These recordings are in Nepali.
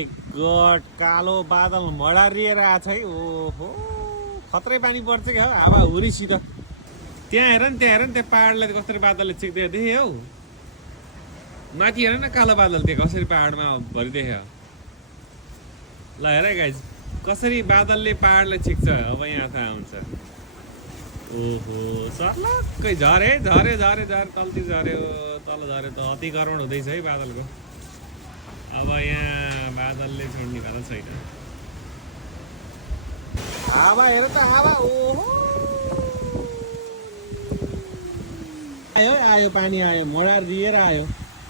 माई गड कालो बादल मडारिएर आछ है। ओहो खत्रै पानी पर्छ क्या हौ हावा हुरीसित। त्यहाँ हेर नि त्यहाँ पहाडलाई कसरी बादलले चिक्दै देखे हौ। माथि हेर न कालो बादल त्यो कसरी पहाडमा भरि देख्यो। ल हेर गाइज कसरी बादलले पहाडलाई छिक्छ। अब यहाँ थाहा हुन्छ। ओहो सर्लक्कै झरे झरे झरे झरे तलतिर झऱ्यो तल झऱ्यो त अतिक्रमण हुँदैछ है बादलको। अब यहाँ बादलले छोड्ने भएर छैन। हावा हेर त हावा। ओहो आयो आयो पानी आयो मडारिएर आयो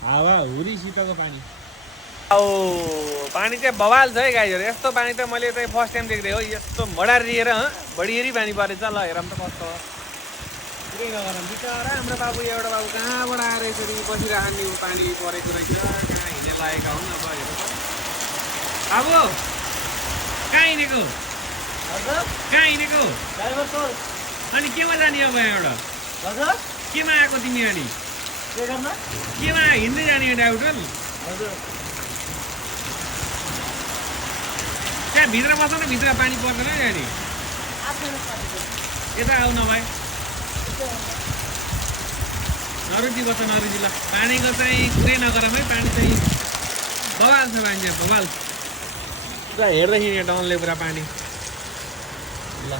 हावा हुरीसितको पानी। ओ पानी चाहिँ बवाल छ है गाईहरू। यस्तो पानी त मैले चाहिँ फर्स्ट टाइम देख्दै हो। यस्तो मडारिएर बढिएरी पानी परेछ। ल हेरौँ त कस्तो पुरै नगरौँ बिचरा हाम्रो बाबु एउटा बाबु कहाँबाट आएर यसरी बसिरहने पानी परेको रहेछ। कहाँ हिँड्ने लागेका हुन्। अब हेर त बाबु कहाँ हिँडेको कहाँ हिँडेको अनि केमा जाने अब यहाँबाट केमा आएको तिमी अनि केमा हिँड्दै जाने डाउटल त्यहाँ भित्र बस न भित्र पानी पर्दैन यहाँनिर। यता आऊ नभए नरुजी बस्छ नरुजी। ल पानीको चाहिँ कुरै नगरौँ है। पानी चाहिँ बवाल छ पानी चाहिँ बवाल। पुरा हेर्दै हिँड्यो डनले पुरा पानी। ल